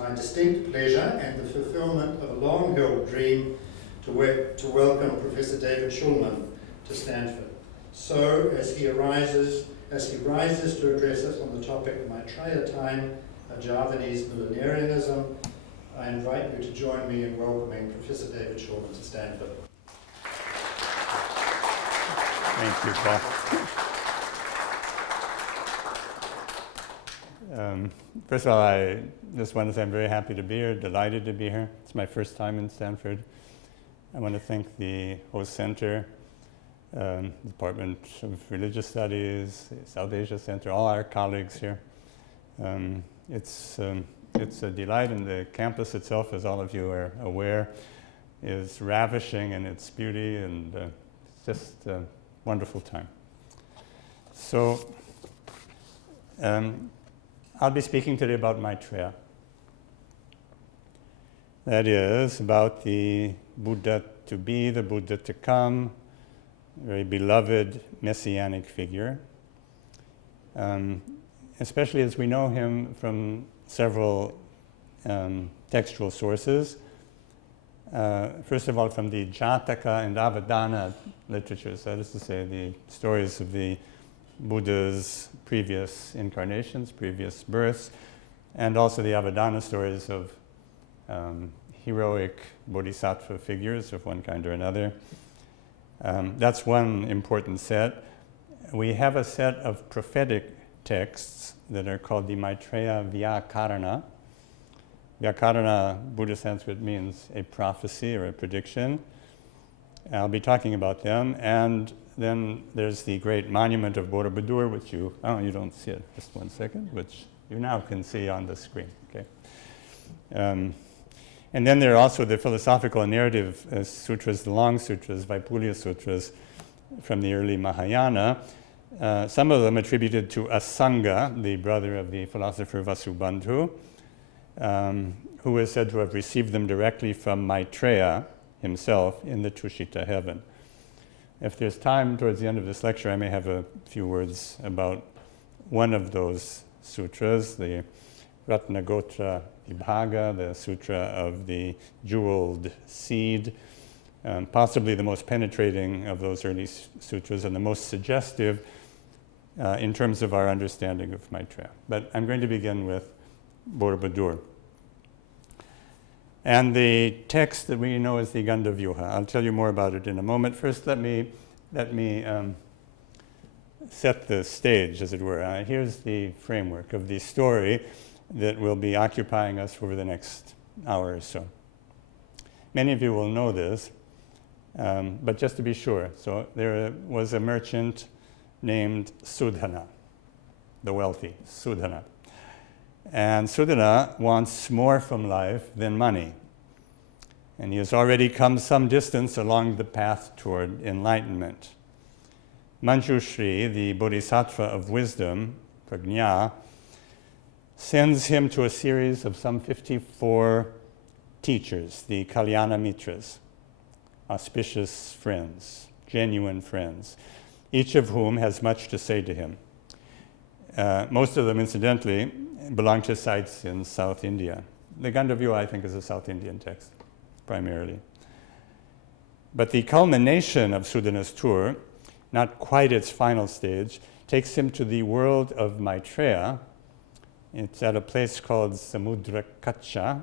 my distinct pleasure and the fulfillment of a long-held dream to welcome Professor David Shulman to Stanford. So, as he rises to address us on the topic Maitreya time, a Javanese Millenarianism, I invite you to join me in welcoming Professor David Shulman to Stanford. Thank you, Paul. First of all, I just want to say I'm very happy to be here, delighted to be here. It's my first time in Stanford. I want to thank the host center, Department of Religious Studies, the South Asia Center, all our colleagues here. It's a delight, and the campus itself, as all of you are aware, is ravishing in its beauty, and it's just a wonderful time. So, I'll be speaking today about Maitreya. That is, about the Buddha to be, the Buddha to come, very beloved messianic figure, especially as we know him from several textual sources. First of all, from the Jataka and Avadana literatures, that is to say, the stories of the Buddha's previous incarnations, previous births, and also the Avadana stories of heroic bodhisattva figures of one kind or another. That's one important set. We have a set of prophetic texts that are called the Maitreya Vyakarana. Vyakarana, Buddhist Sanskrit, means a prophecy or a prediction. I'll be talking about them. And then there's the great monument of Borobudur, which you don't see it, just one second, which you now can see on the screen. Okay. And then there are also the philosophical and narrative sutras, the long sutras, Vaipulya sutras from the early Mahayana. Some of them attributed to Asanga, the brother of the philosopher Vasubandhu, who is said to have received them directly from Maitreya himself in the Tushita heaven. If there's time towards the end of this lecture, I may have a few words about one of those sutras, the Ratnagotra Vibhaga, the Sutra of the Jeweled Seed, possibly the most penetrating of those early sutras and the most suggestive in terms of our understanding of Maitreya. But I'm going to begin with Borobudur. And the text that we know is the Gandavyuha. I'll tell you more about it in a moment. First, let me set the stage, as it were. Here's the framework of the story that will be occupying us over the next hour or so. Many of you will know this, but just to be sure. So there was a merchant named Sudana, the wealthy, Sudana. And Sudana wants more from life than money. And he has already come some distance along the path toward enlightenment. Manjushri, the bodhisattva of wisdom, Prajna, sends him to a series of some 54 teachers, the Kalyana Mitras, auspicious friends, genuine friends, each of whom has much to say to him. Most of them, incidentally, belong to sites in South India. The Gandavyuha, I think, is a South Indian text, primarily. But the culmination of Sudana's tour, not quite its final stage, takes him to the world of Maitreya. It's at a place called Samudrakaccha.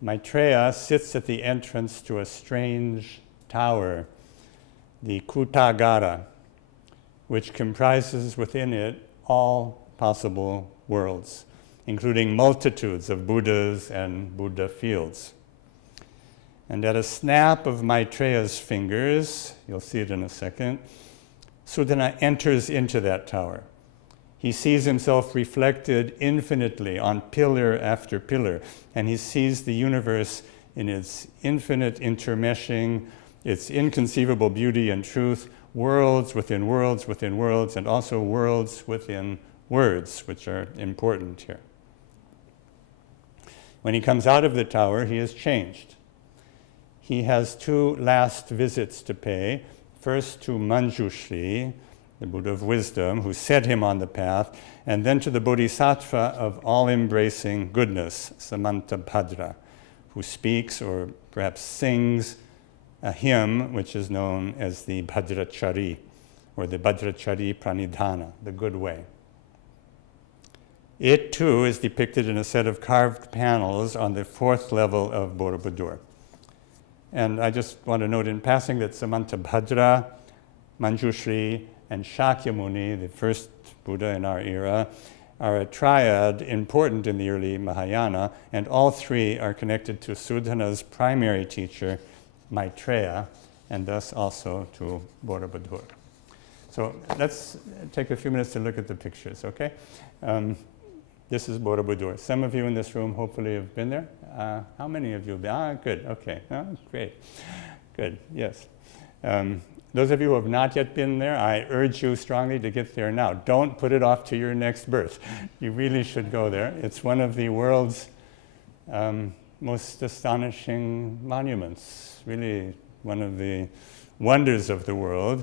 Maitreya sits at the entrance to a strange tower, the Kutagara, which comprises within it all possible worlds, including multitudes of Buddhas and Buddha fields. And at a snap of Maitreya's fingers, you'll see it in a second, Sudana enters into that tower. He sees himself reflected infinitely on pillar after pillar, and he sees the universe in its infinite intermeshing, its inconceivable beauty and truth, worlds within worlds within worlds, and also worlds within words, which are important here. When he comes out of the tower, he is changed. He has two last visits to pay, first to Manjushri, the Buddha of wisdom, who set him on the path, and then to the Bodhisattva of all-embracing goodness, Samantabhadra, who speaks or perhaps sings a hymn which is known as the Bhadrachari, or the Bhadrachari Pranidhana, the good way. It too is depicted in a set of carved panels on the 4th level of Borobudur. And I just want to note in passing that Samantabhadra, Manjushri, and Shakyamuni, the first Buddha in our era, are a triad important in the early Mahayana, and all three are connected to Sudana's primary teacher, Maitreya, and thus also to Borobudur. So let's take a few minutes to look at the pictures, okay? This is Borobudur. Some of you in this room hopefully have been there. How many of you have been? Good, okay. Great. Good, yes. Those of you who have not yet been there, I urge you strongly to get there now. Don't put it off to your next birth. You really should go there. It's one of the world's most astonishing monuments, really one of the wonders of the world.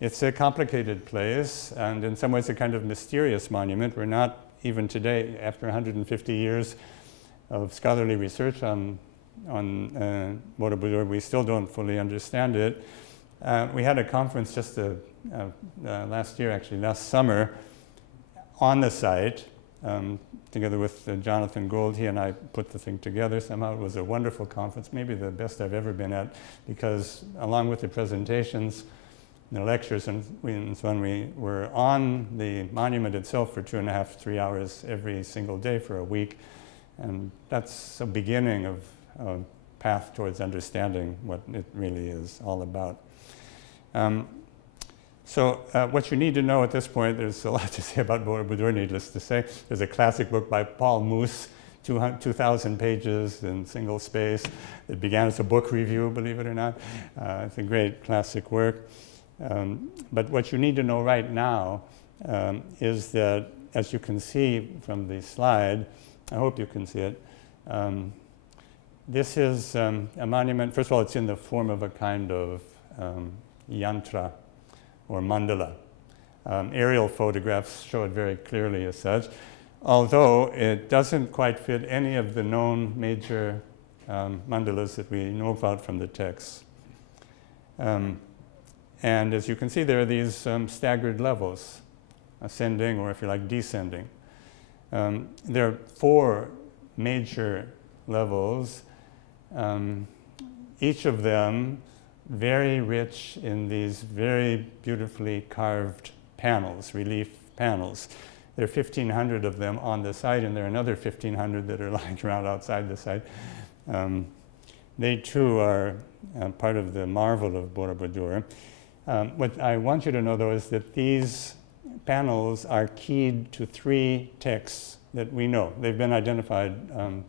It's a complicated place, and in some ways a kind of mysterious monument. We're not, even today, after 150 years of scholarly research on Borobudur, we still don't fully understand it. We had a conference just last summer, on the site, together with Jonathan Gold. He and I put the thing together somehow. It was a wonderful conference, maybe the best I've ever been at, because along with the presentations, the lectures, and when we were on the monument itself for 2.5, 3 hours every single day for a week, and that's a beginning of a path towards understanding what it really is all about. So what you need to know at this point, there's a lot to say about Borobudur, needless to say. There's a classic book by Paul Moose, 2,000 pages in single space. It began as a book review, believe it or not. It's a great classic work. But what you need to know right now is that, as you can see from the slide, I hope you can see it, this is a monument. First of all, it's in the form of a kind of yantra or mandala. Aerial photographs show it very clearly as such, although it doesn't quite fit any of the known major mandalas that we know about from the texts. And as you can see, there are these staggered levels, ascending, or if you like, descending. There are 4 major levels, each of them very rich in these very beautifully carved panels, relief panels. There are 1,500 of them on the site, and there are another 1,500 that are lying around outside the site. They too are part of the marvel of Borobudur. What I want you to know, though, is that these panels are keyed to 3 texts that we know. They've been identified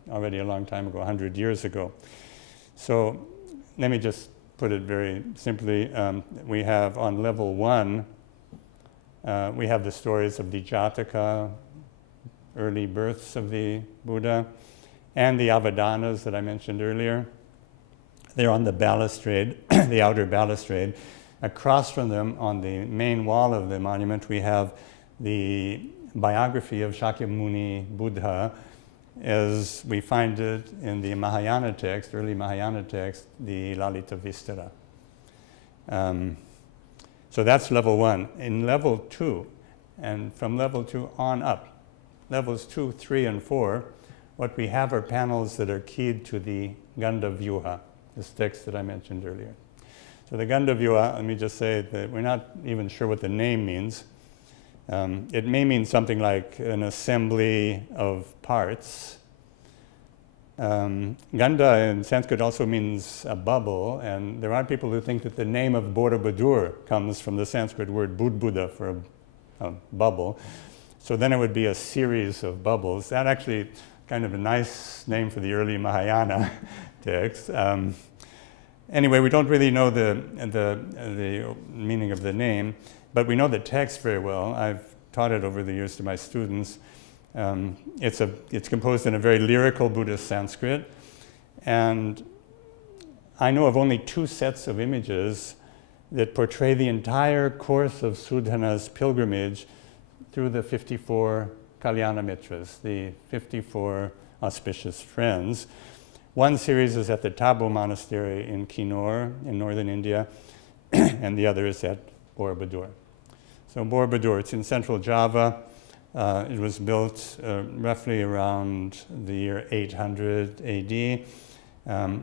already a long time ago, 100 years ago. So let me just put it very simply. We have on level 1, we have the stories of the Jataka, early births of the Buddha, and the Avadanas that I mentioned earlier. They're on the balustrade, the outer balustrade. Across from them, on the main wall of the monument, we have the biography of Shakyamuni Buddha, as we find it in the Mahayana text, early Mahayana text, the Lalita Vistara. So that's level 1. In level 2, and from level 2 on up, levels 2, 3, and 4, what we have are panels that are keyed to the Ganda Vyuha, this text that I mentioned earlier. So the Ganda Vyuha, let me just say that we're not even sure what the name means. It may mean something like an assembly of parts. Ganda in Sanskrit also means a bubble, and there are people who think that the name of Borobudur comes from the Sanskrit word budbuddha for a bubble. So then it would be a series of bubbles. That actually kind of a nice name for the early Mahayana text. Anyway, we don't really know the meaning of the name, but we know the text very well. I've taught it over the years to my students. It's composed in a very lyrical Buddhist Sanskrit, and I know of only 2 sets of images that portray the entire course of Sudana's pilgrimage through the 54 Kalyana Mitras, the 54 auspicious friends. One series is at the Tabo Monastery in Kinnaur in northern India, and the other is at Borobudur. So Borobudur, it's in central Java. It was built roughly around the year 800 AD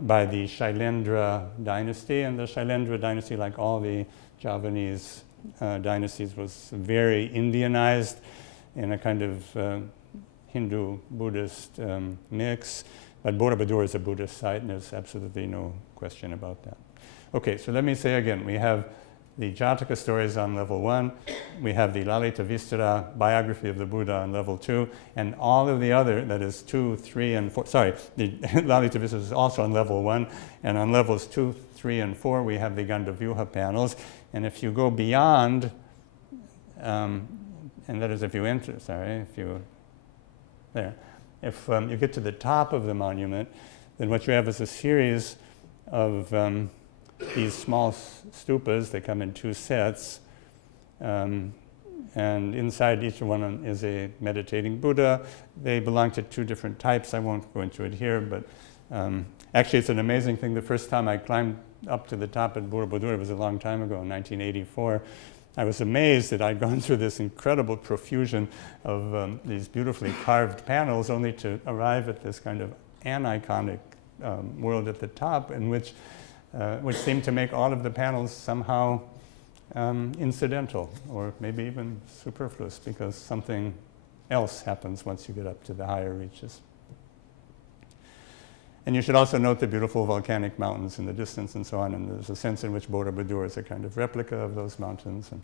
by the Shailendra dynasty. And the Shailendra dynasty, like all the Javanese dynasties, was very Indianized in a kind of Hindu-Buddhist mix. But Borobudur is a Buddhist site, and there's absolutely no question about that. Okay, so let me say again, we have the Jataka stories on level 1, we have the Lalita Vistara biography of the Buddha on level 2, and all of the other, that is 2, 3, and 4, sorry, the Lalita Vistara is also on level 1, and on levels 2, 3, and 4 we have the Gandavyuha panels, and if you go beyond, and that is if you enter, if you get to the top of the monument, then what you have is a series of these small stupas. They come in 2 sets, and inside each one is a meditating Buddha. They belong to 2 different types. I won't go into it here, but actually it's an amazing thing. The first time I climbed up to the top at Borobudur, it was a long time ago, in 1984, I was amazed that I'd gone through this incredible profusion of these beautifully carved panels only to arrive at this kind of aniconic world at the top, in which seemed to make all of the panels somehow incidental, or maybe even superfluous, because something else happens once you get up to the higher reaches. And you should also note the beautiful volcanic mountains in the distance and so on, and there's a sense in which Borobudur is a kind of replica of those mountains, and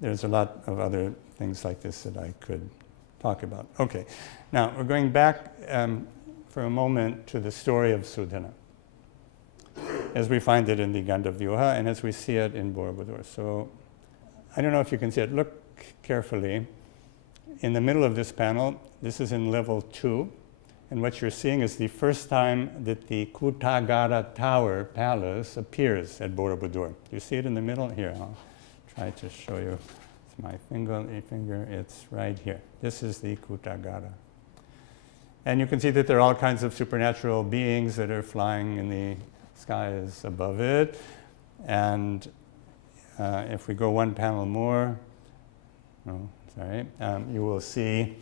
there's a lot of other things like this that I could talk about. Okay, now we're going back for a moment to the story of Sudana, as we find it in the Gandavyuha and as we see it in Borobudur. So I don't know if you can see it. Look carefully. In the middle of this panel, this is in level 2, and what you're seeing is the first time that the Kutagara Tower Palace appears at Borobudur. You see it in the middle? Here, I'll try to show you. It's my finger, it's right here. This is the Kutagara. And you can see that there are all kinds of supernatural beings that are flying in the skies above it. And if we go one panel more, you will see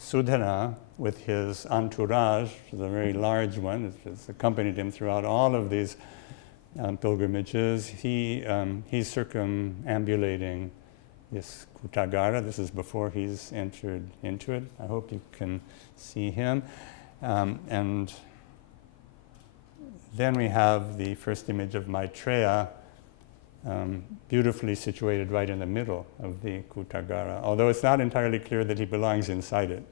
Sudana with his entourage, which is a very large one, which has accompanied him throughout all of these pilgrimages. He's circumambulating this Kutagara. This is before he's entered into it. I hope you can see him. And then we have the first image of Maitreya, beautifully situated right in the middle of the Kutagara, although it's not entirely clear that he belongs inside it.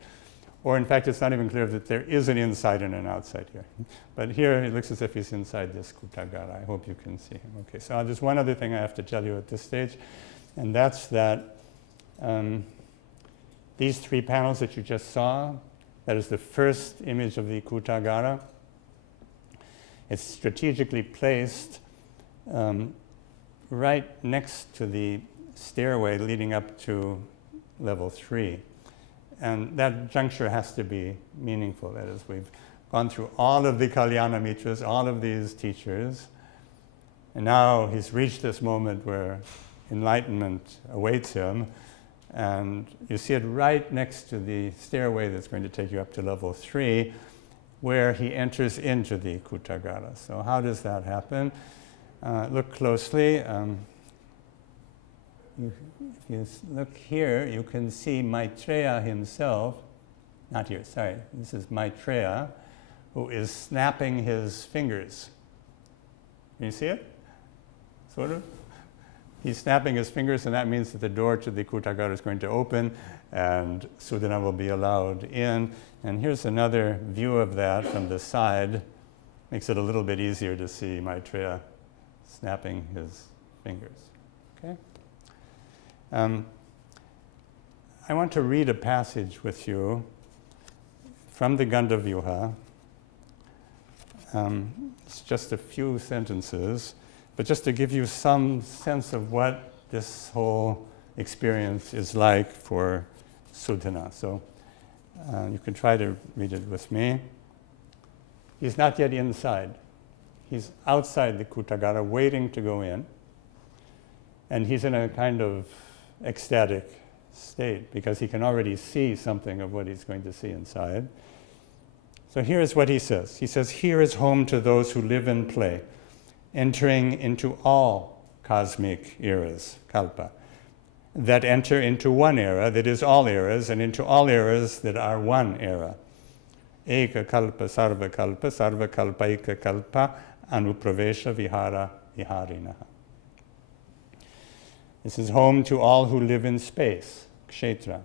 Or in fact, it's not even clear that there is an inside and an outside here. But here it looks as if he's inside this Kutagara. I hope you can see him. Okay, so there's one other thing I have to tell you at this stage, and that's that these 3 panels that you just saw, that is the first image of the Kutagara. It's strategically placed right next to the stairway leading up to level 3. And that juncture has to be meaningful. That is, we've gone through all of the Kalyana Mitras, all of these teachers, and now he's reached this moment where enlightenment awaits him, and you see it right next to the stairway that's going to take you up to level 3, where he enters into the Kutagara. So how does that happen? Look closely. If you look here, you can see Maitreya himself, not here, sorry, this is Maitreya, who is snapping his fingers. Can you see it? Sort of? He's snapping his fingers, and that means that the door to the Kutagara is going to open, and Sudana will be allowed in. And here's another view of that from the side. Makes it a little bit easier to see Maitreya snapping his fingers. Okay? I want to read a passage with you from the Gandavyuha. It's just a few sentences, but just to give you some sense of what this whole experience is like for Sudana. So you can try to read it with me. He's not yet inside. He's outside the Kutagara waiting to go in. And he's in a kind of ecstatic state because he can already see something of what he's going to see inside. So here's what he says. He says, "Here is home to those who live and play, entering into all cosmic eras, kalpa, that enter into one era that is all eras, and into all eras that are one era. Eka kalpa, sarva kalpa, eka kalpa, anupravesha vihara viharinaha." This is home to all who live in space, kshetra,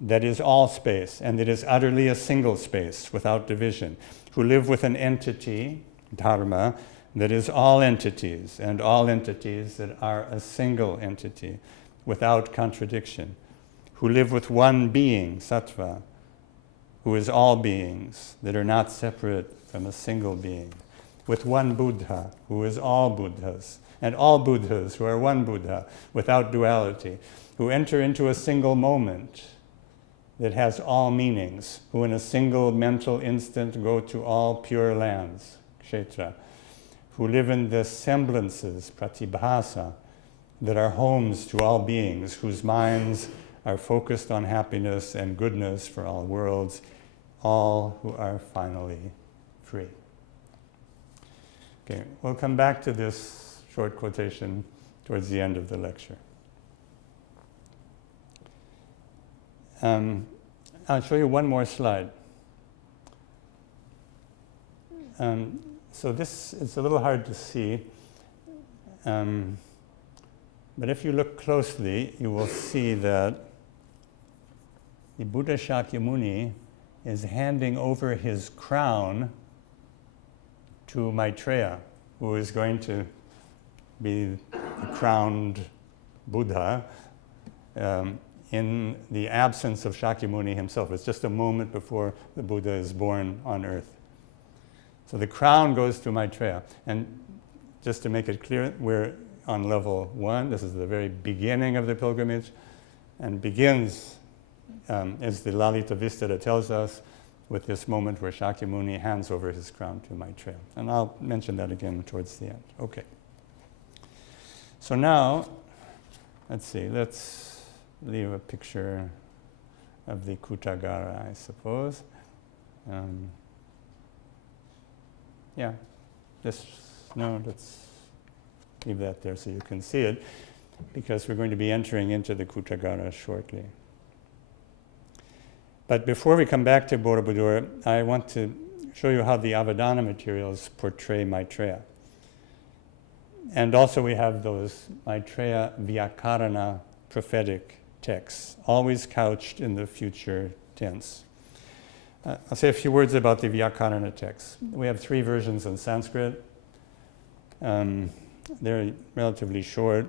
that is all space, and it is utterly a single space without division, who live with an entity, dharma, that is all entities, and all entities that are a single entity, without contradiction, who live with one being, sattva, who is all beings that are not separate from a single being, with one Buddha, who is all Buddhas, and all Buddhas who are one Buddha, without duality, who enter into a single moment that has all meanings, who in a single mental instant go to all pure lands, kshetra, who live in the semblances, pratibhasa, that are homes to all beings, whose minds are focused on happiness and goodness for all worlds, all who are finally free. Okay, we'll come back to this short quotation towards the end of the lecture. I'll show you one more slide. So this is a little hard to see, but if you look closely, you will see that the Buddha Shakyamuni is handing over his crown to Maitreya, who is going to be the crowned Buddha in the absence of Shakyamuni himself. It's just a moment before the Buddha is born on earth. So the crown goes to Maitreya. And just to make it clear, we're on level 1. This is the very beginning of the pilgrimage, and begins, as the Lalita Vistara tells us, with this moment where Shakyamuni hands over his crown to Maitreya. And I'll mention that again towards the end. Okay. So now, let's leave a picture of the Kutagara, I suppose. Let's leave that there so you can see it, because we're going to be entering into the Kutagara shortly. But before we come back to Borobudur, I want to show you how the Avadana materials portray Maitreya. And also we have those Maitreya Vyakarana prophetic texts, always couched in the future tense. I'll say a few words about the Vyakarana texts. We have 3 versions in Sanskrit. They're relatively short.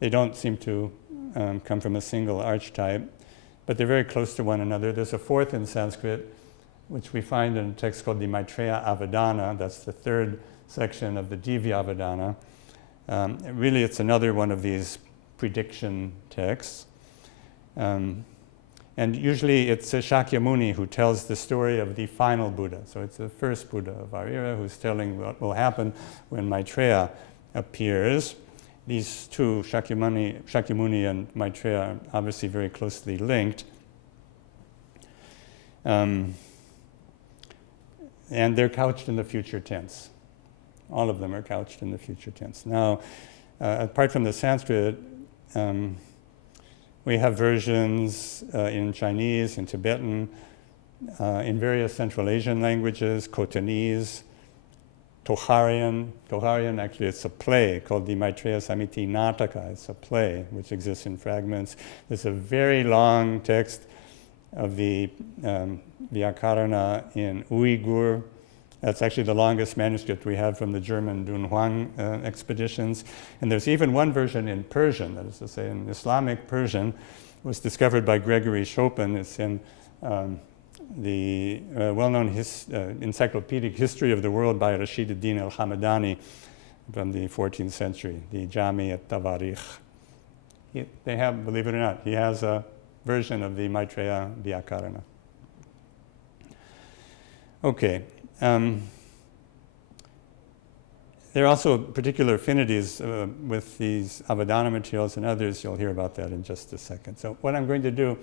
They don't seem to come from a single archetype, but they're very close to one another. There's a 4th in Sanskrit, which we find in a text called the Maitreya Avadana. That's the 3rd section of the Divyavadana. Really, it's another one of these prediction texts. And usually it's Shakyamuni who tells the story of the final Buddha. So it's the first Buddha of our era who's telling what will happen when Maitreya appears. These two, Shakyamuni and Maitreya, are obviously very closely linked. And they're couched in the future tense. All of them are couched in the future tense. Now, apart from the Sanskrit, we have versions in Chinese, in Tibetan, in various Central Asian languages, Khotanese, Tocharian. Tocharian, actually, it's a play called the Maitreya Samiti Nataka. It's a play which exists in fragments. There's a very long text of the Vyakarana in Uyghur. That's actually the longest manuscript we have from the German Dunhuang expeditions. And there's even one version in Persian, that is to say, in Islamic Persian, was discovered by Gregory Chopin. It's in the well-known encyclopedic history of the world by Rashid ad-Din al-Hamadani from the 14th century, the Jami at-Tawarikh. they have, believe it or not, he has a version of the Maitreya Vyakarana. Okay. There are also particular affinities with these Avadana materials and others. You'll hear about that in just a second. So what I'm going to do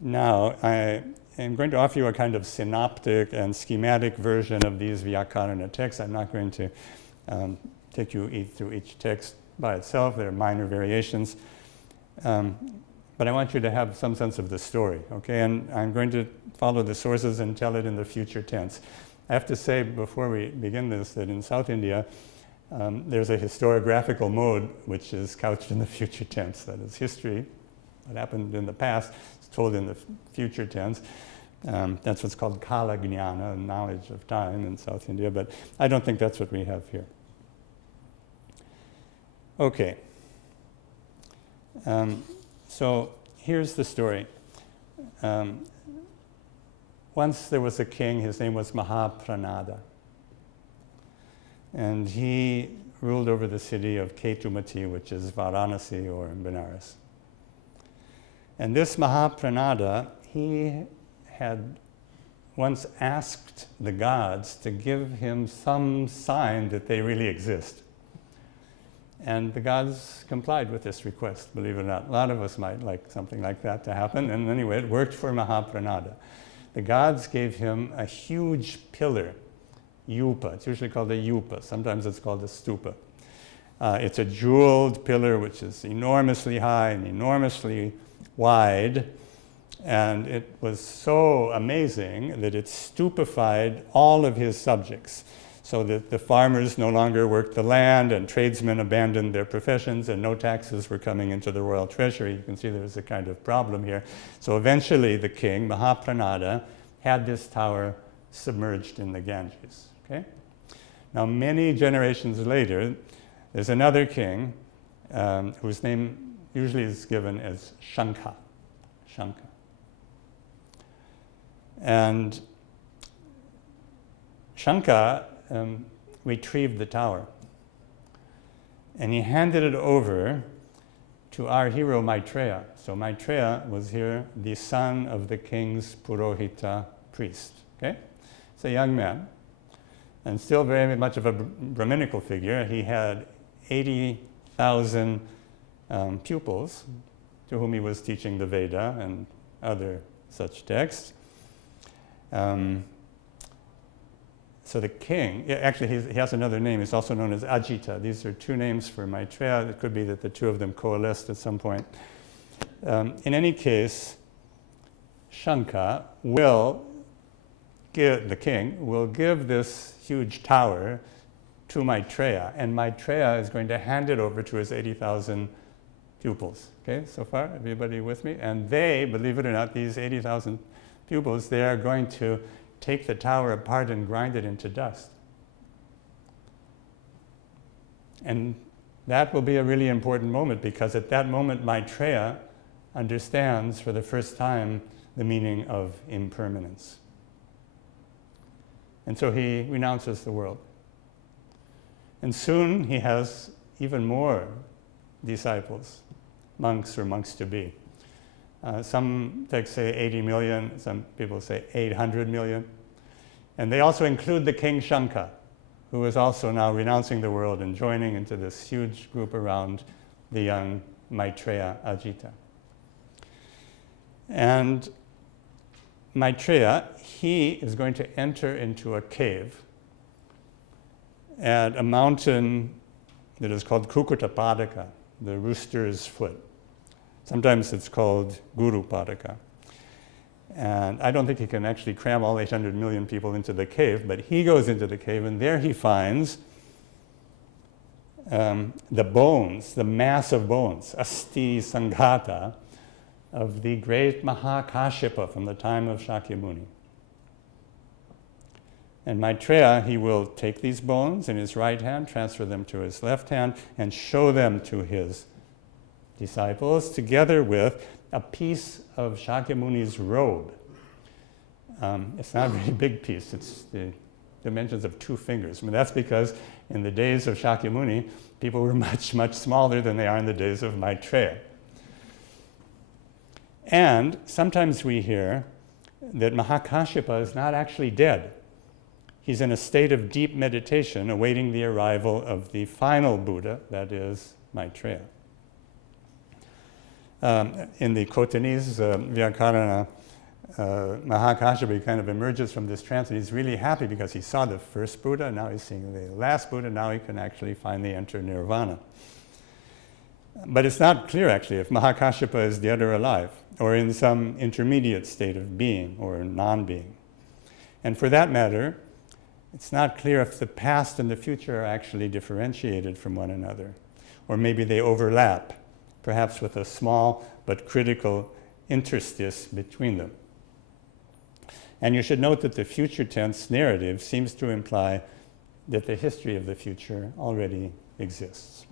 now, I am going to offer you a kind of synoptic and schematic version of these Vyakarana texts. I'm not going to take you through each text by itself. There are minor variations. But I want you to have some sense of the story, okay? And I'm going to follow the sources and tell it in the future tense. I have to say before we begin this that in South India, there's a historiographical mode which is couched in the future tense. That is history, what happened in the past, is told in the future tense. That's what's called kala jnana, knowledge of time in South India, but I don't think that's what we have here. Okay. So here's the story. Once there was a king, his name was Mahapranada. And he ruled over the city of Ketumati, which is Varanasi or Benares. And this Mahapranada, he had once asked the gods to give him some sign that they really exist. And the gods complied with this request, believe it or not. A lot of us might like something like that to happen. And anyway, it worked for Mahapranada. The gods gave him a huge pillar, yupa. It's usually called a yupa. Sometimes it's called a stupa. It's a jeweled pillar which is enormously high and enormously wide. And it was so amazing that it stupefied all of his subjects, so that the farmers no longer worked the land and tradesmen abandoned their professions and no taxes were coming into the royal treasury. You can see there's a kind of problem here. So eventually the king, Mahapranada, had this tower submerged in the Ganges. Okay? Now many generations later, there's another king whose name usually is given as Shankha. And Shankha retrieved the tower. And he handed it over to our hero Maitreya. So Maitreya was here the son of the king's Purohita priest. Okay? It's a young man, and still very much of a Brahminical figure. He had 80,000 pupils to whom he was teaching the Veda and other such texts. So the king, actually he has another name, he's also known as Ajita. These are two names for Maitreya. It could be that the two of them coalesced at some point. In any case, Shankha the king will give this huge tower to Maitreya, and Maitreya is going to hand it over to his 80,000 pupils. Okay, so far, everybody with me? And they, believe it or not, these 80,000 pupils, they are going to take the tower apart and grind it into dust. And that will be a really important moment, because at that moment Maitreya understands for the first time the meaning of impermanence. And so he renounces the world. And soon he has even more disciples, monks or monks-to-be. Some texts say 80 million, some people say 800 million. And they also include the king Shankha, who is also now renouncing the world and joining into this huge group around the young Maitreya Ajita. And Maitreya, he is going to enter into a cave at a mountain that is called Kukutapadaka, the rooster's foot. Sometimes it's called Guru Padaka. And I don't think he can actually cram all 800 million people into the cave, but he goes into the cave, and there he finds the bones, the mass of bones, Asti Sanghata, of the great Mahakashyapa from the time of Shakyamuni. And Maitreya, he will take these bones in his right hand, transfer them to his left hand, and show them to his disciples, together with a piece of Shakyamuni's robe. It's not a very big piece. It's the dimensions of 2 fingers. I mean, that's because in the days of Shakyamuni, people were much, much smaller than they are in the days of Maitreya. And sometimes we hear that Mahakashyapa is not actually dead. He's in a state of deep meditation, awaiting the arrival of the final Buddha, that is, Maitreya. In the Khotanese Vyakarana, Mahakashyapa kind of emerges from this trance, and he's really happy because he saw the first Buddha, now he's seeing the last Buddha, now he can actually finally enter nirvana. But it's not clear, actually, if Mahakashyapa is dead or alive, or in some intermediate state of being or non-being. And for that matter, it's not clear if the past and the future are actually differentiated from one another, or maybe they overlap, perhaps with a small but critical interstice between them. And you should note that the future tense narrative seems to imply that the history of the future already exists.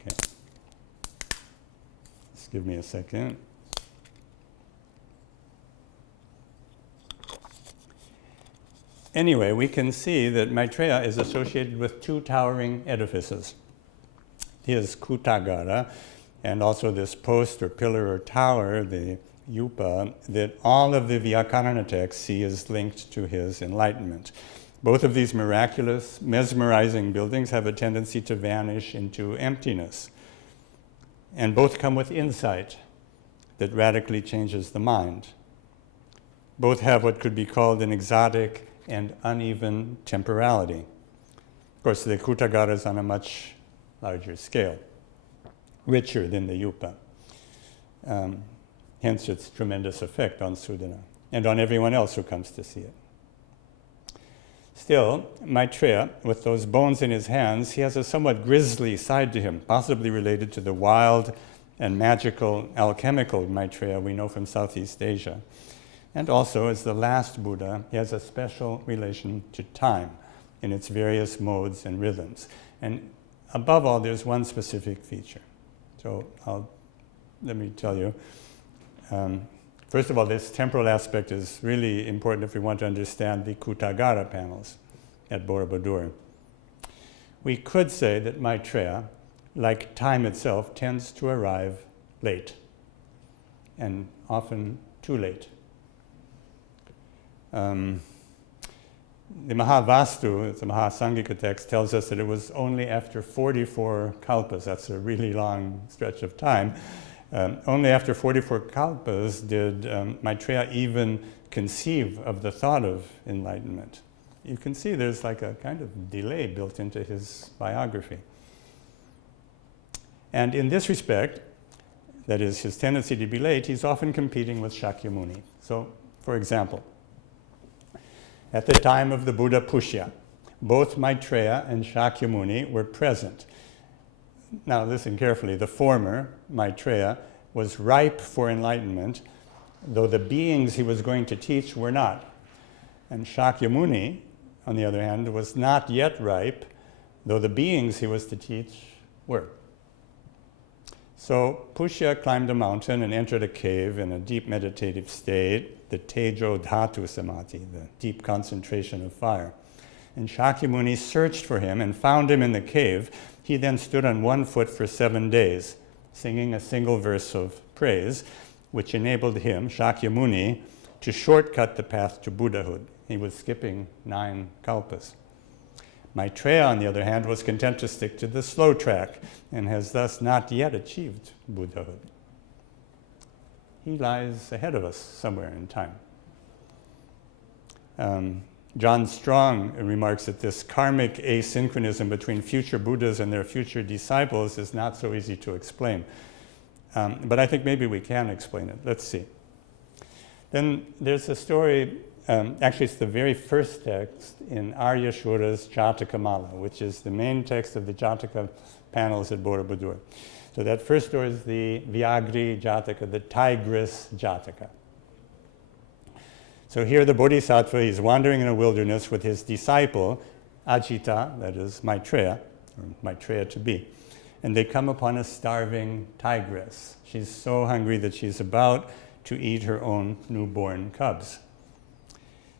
Okay. Just give me a second. Anyway, we can see that Maitreya is associated with two towering edifices. His Kutagara, and also this post or pillar or tower, the Yupa, that all of the Vyakarana texts see is linked to his enlightenment. Both of these miraculous, mesmerizing buildings have a tendency to vanish into emptiness. And both come with insight that radically changes the mind. Both have what could be called an exotic and uneven temporality. Of course, the Kutagara is on a much larger scale, richer than the Yupa. Hence its tremendous effect on Sudana and on everyone else who comes to see it. Still, Maitreya, with those bones in his hands, he has a somewhat grisly side to him, possibly related to the wild and magical alchemical Maitreya we know from Southeast Asia. And also, as the last Buddha, he has a special relation to time in its various modes and rhythms. And above all, there's one specific feature. So let me tell you. First of all, this temporal aspect is really important if we want to understand the Kutagara panels at Borobudur. We could say that Maitreya, like time itself, tends to arrive late, and often too late. The Mahavastu, the Mahasangika text, tells us that it was only after 44 kalpas, that's a really long stretch of time, only after 44 kalpas did Maitreya even conceive of the thought of enlightenment. You can see there's like a kind of delay built into his biography. And in this respect, that is his tendency to be late, he's often competing with Shakyamuni. So, for example, at the time of the Buddha Pushya, both Maitreya and Shakyamuni were present. Now listen carefully, the former, Maitreya, was ripe for enlightenment, though the beings he was going to teach were not. And Shakyamuni, on the other hand, was not yet ripe, though the beings he was to teach were. So Pushya climbed a mountain and entered a cave in a deep meditative state, the Tejo Dhatu Samadhi, the deep concentration of fire. And Shakyamuni searched for him and found him in the cave. He then stood on one foot for 7 days, singing a single verse of praise, which enabled him, Shakyamuni, to shortcut the path to Buddhahood. He was skipping 9 kalpas. Maitreya, on the other hand, was content to stick to the slow track and has thus not yet achieved Buddhahood. He lies ahead of us somewhere in time. John Strong remarks that this karmic asynchronism between future Buddhas and their future disciples is not so easy to explain. But I think maybe we can explain it. Let's see. Then there's a story, actually it's the very first text in Aryashura's Jatakamala, which is the main text of the Jataka panels at Borobudur. So that first story is the Vyagri Jataka, the Tigress Jataka. So here the Bodhisattva, he's wandering in a wilderness with his disciple, Ajita, that is Maitreya, or Maitreya to be. And they come upon a starving tigress. She's so hungry that she's about to eat her own newborn cubs.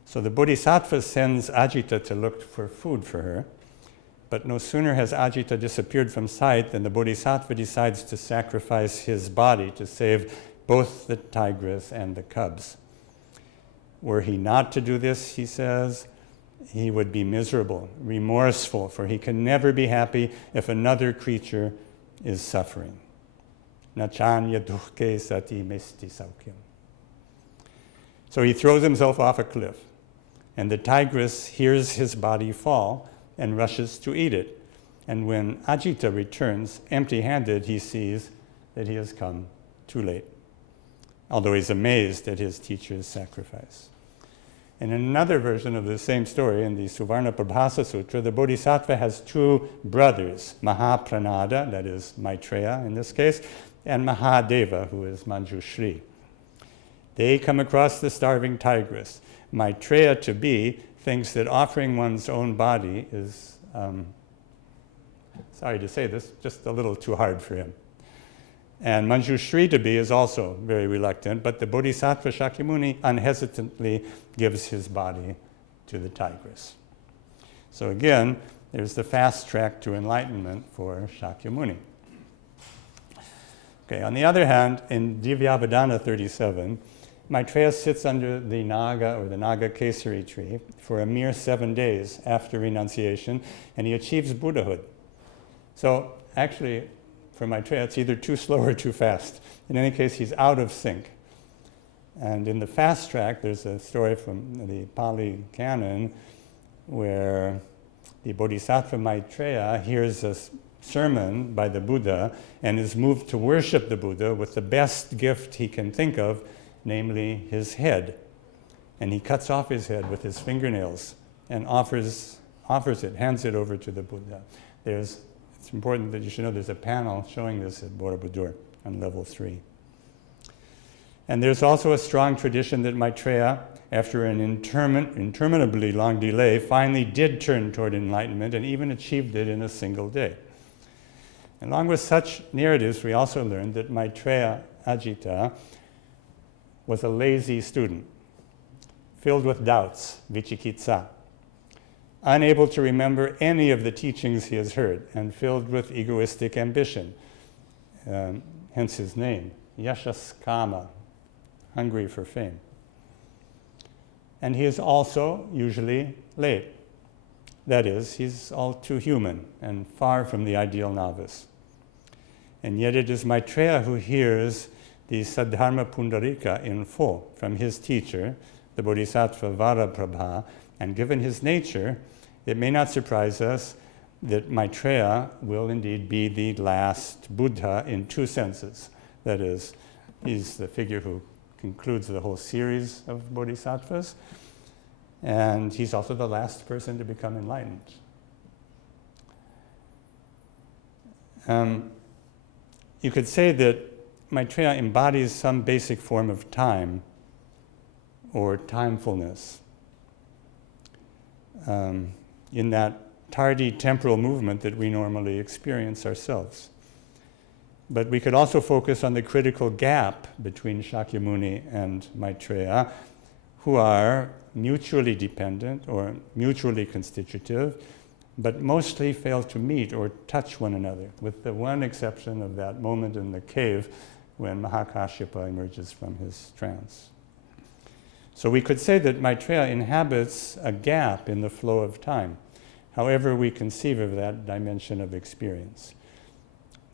So the Bodhisattva sends Ajita to look for food for her, But no sooner has Ajita disappeared from sight than the Bodhisattva decides to sacrifice his body to save both the tigress and the cubs. Were he not to do this, he says, he would be miserable, remorseful, for he can never be happy if another creature is suffering. Nachanya dukke sati mesti saukyam. So he throws himself off a cliff, and the tigress hears his body fall and rushes to eat it. And when Ajita returns empty-handed, he sees that he has come too late, although he's amazed at his teacher's sacrifice. And in another version of the same story, in the Suvarna Prabhasa Sutra, the Bodhisattva has two brothers, Mahapranada, that is Maitreya in this case, and Mahadeva, who is Manjushri. They come across the starving tigress. Maitreya to be thinks that offering one's own body is, sorry to say this, just a little too hard for him. And Manjushri to be is also very reluctant, but the Bodhisattva Shakyamuni unhesitantly gives his body to the tigress. So again, there's the fast track to enlightenment for Shakyamuni. Okay, on the other hand, in Divyavadana 37, Maitreya sits under the Naga or the Naga Kesari tree for a mere 7 days after renunciation, and he achieves Buddhahood. So actually, for Maitreya, it's either too slow or too fast. In any case, he's out of sync. And in the fast track, there's a story from the Pali Canon where the Bodhisattva Maitreya hears a sermon by the Buddha and is moved to worship the Buddha with the best gift he can think of, namely his head. And he cuts off his head with his fingernails and offers it, hands it over to the Buddha. It's important that you should know there's a panel showing this at Borobudur on level 3. And there's also a strong tradition that Maitreya, after an interminably long delay, finally did turn toward enlightenment and even achieved it in a single day. Along with such narratives, we also learned that Maitreya Ajita was a lazy student, filled with doubts, vichikitsa, unable to remember any of the teachings he has heard, and filled with egoistic ambition, hence his name, yashaskama, hungry for fame. And he is also usually late. That is, he's all too human and far from the ideal novice. And yet it is Maitreya who hears the Saddharma Pundarika in full from his teacher, the Bodhisattva Varaprabha, and given his nature, it may not surprise us that Maitreya will indeed be the last Buddha in two senses. That is, he's the figure who concludes the whole series of bodhisattvas, and he's also the last person to become enlightened. You could say that Maitreya embodies some basic form of time or timefulness in that tardy temporal movement that we normally experience ourselves. But we could also focus on the critical gap between Shakyamuni and Maitreya, who are mutually dependent or mutually constitutive, but mostly fail to meet or touch one another, with the one exception of that moment in the cave when Mahakashyapa emerges from his trance. So we could say that Maitreya inhabits a gap in the flow of time, however we conceive of that dimension of experience.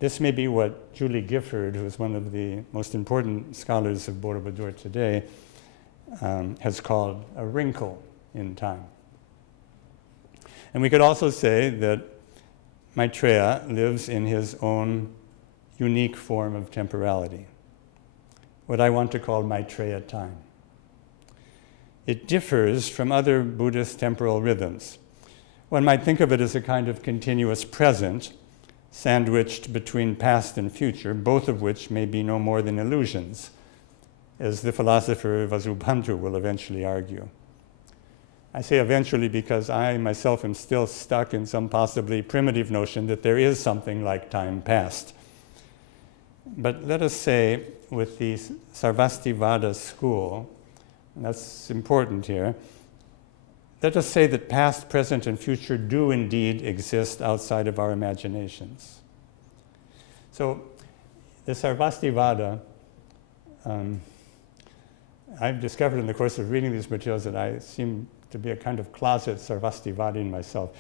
This may be what Julie Gifford, who is one of the most important scholars of Borobudur today, has called a wrinkle in time. And we could also say that Maitreya lives in his own unique form of temporality, what I want to call Maitreya time. It differs from other Buddhist temporal rhythms. One might think of it as a kind of continuous present, sandwiched between past and future, both of which may be no more than illusions, as the philosopher Vasubandhu will eventually argue. I say eventually because I myself am still stuck in some possibly primitive notion that there is something like time past. But let us say with the Sarvastivada school, and that's important here, let us say that past, present, and future do indeed exist outside of our imaginations. So the Sarvastivada, I've discovered in the course of reading these materials that I seem to be a kind of closet Sarvastivadian myself.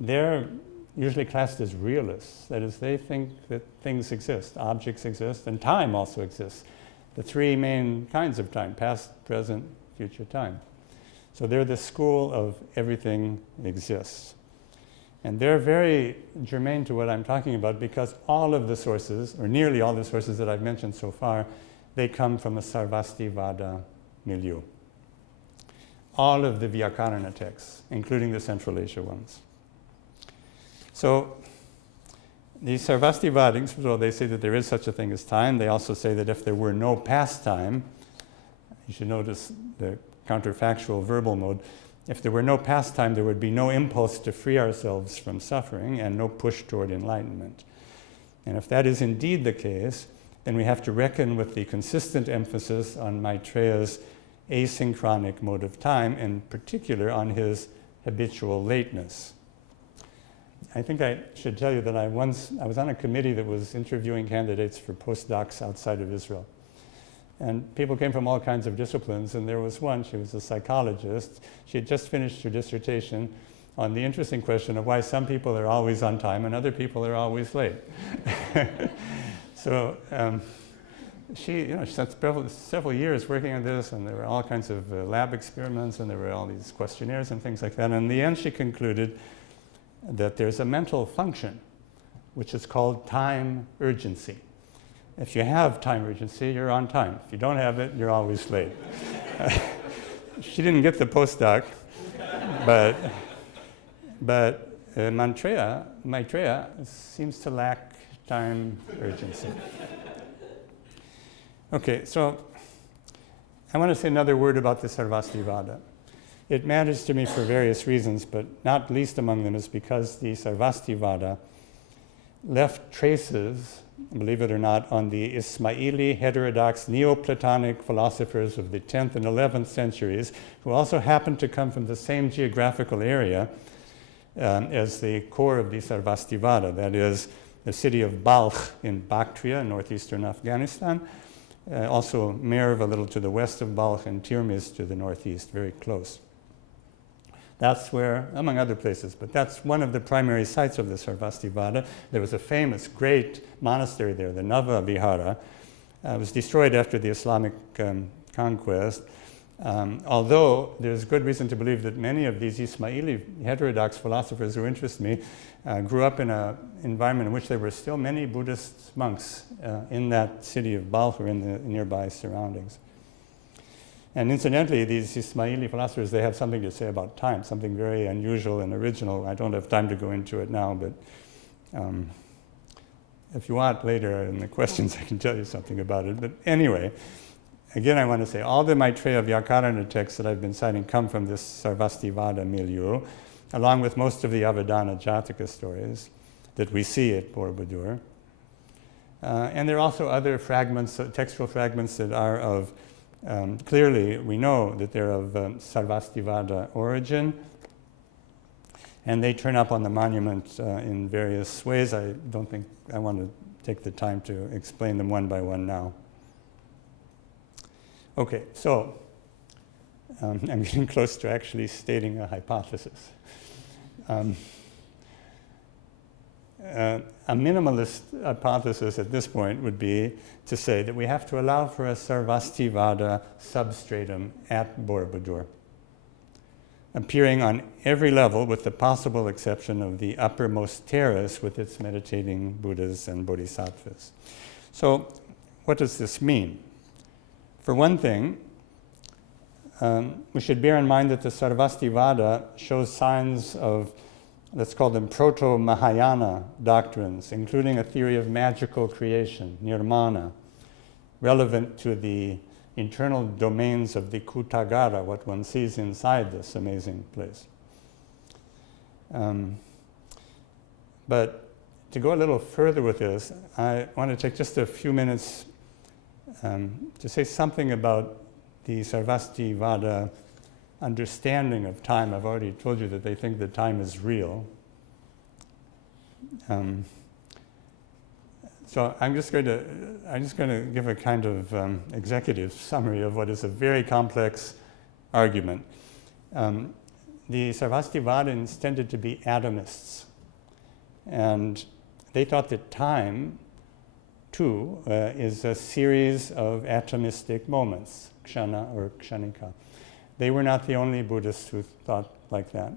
They're usually classed as realists. That is, they think that things exist, objects exist, and time also exists. The three main kinds of time: past, present, future time. So they're the school of everything exists. And they're very germane to what I'm talking about, because all of the sources, or nearly all the sources that I've mentioned so far, they come from the Sarvastivada milieu. All of the Vyakarana texts, including the Central Asia ones. So the Sarvastivadics, well, they say that there is such a thing as time. They also say that if there were no past time, you should notice the counterfactual verbal mode, if there were no past time, there would be no impulse to free ourselves from suffering and no push toward enlightenment. And if that is indeed the case, then we have to reckon with the consistent emphasis on Maitreya's asynchronic mode of time, in particular on his habitual lateness. I think I should tell you that I was on a committee that was interviewing candidates for postdocs outside of Israel. And people came from all kinds of disciplines, and there was one, she was a psychologist. She had just finished her dissertation on the interesting question of why some people are always on time and other people are always late. So she spent several years working on this, and there were all kinds of lab experiments, and there were all these questionnaires and things like that. And in the end, she concluded that there's a mental function which is called time urgency. If you have time urgency, you're on time. If you don't have it, you're always late. She didn't get the postdoc, but Maitreya seems to lack time urgency. Okay, so I want to say another word about the Sarvastivada. It matters to me for various reasons, but not least among them is because the Sarvastivada left traces, believe it or not, on the Ismaili heterodox Neoplatonic philosophers of the 10th and 11th centuries, who also happened to come from the same geographical area as the core of the Sarvastivada, that is, the city of Balkh in Bactria, northeastern Afghanistan, also Merv a little to the west of Balkh, and Tirmiz to the northeast, very close. That's where, among other places, but that's one of the primary sites of the Sarvastivada. There was a famous, great monastery there, the Nava Vihara. It was destroyed after the Islamic conquest, although there's good reason to believe that many of these Ismaili heterodox philosophers who interest me grew up in an environment in which there were still many Buddhist monks in that city of Balkh or in the nearby surroundings. And incidentally, these Ismaili philosophers, they have something to say about time, something very unusual and original. I don't have time to go into it now, but if you want later in the questions, I can tell you something about it. But anyway, again, I want to say all the Maitreya Vyakarana texts that I've been citing come from this Sarvastivada milieu, along with most of the Avadana Jataka stories that we see at Borobudur. And there are also other fragments, textual fragments that are of clearly, we know that they're of Sarvastivada origin, and they turn up on the monument in various ways. I don't think I want to take the time to explain them one by one now. Okay, so I'm getting close to actually stating a hypothesis. A minimalist hypothesis at this point would be to say that we have to allow for a Sarvastivada substratum at Borobudur, appearing on every level with the possible exception of the uppermost terrace with its meditating Buddhas and Bodhisattvas. So what does this mean? For one thing, we should bear in mind that the Sarvastivada shows signs of, let's call them proto-Mahayana doctrines, including a theory of magical creation, nirmana, relevant to the internal domains of the Kutagara, what one sees inside this amazing place. But to go a little further with this, I want to take just a few minutes to say something about the Sarvastivada understanding of time. I've already told you that they think that time is real. So I'm just going to give a kind of executive summary of what is a very complex argument. The Sarvastivadins tended to be atomists, and they thought that time, too, is a series of atomistic moments, kshana or kshanika. They were not the only Buddhists who thought like that.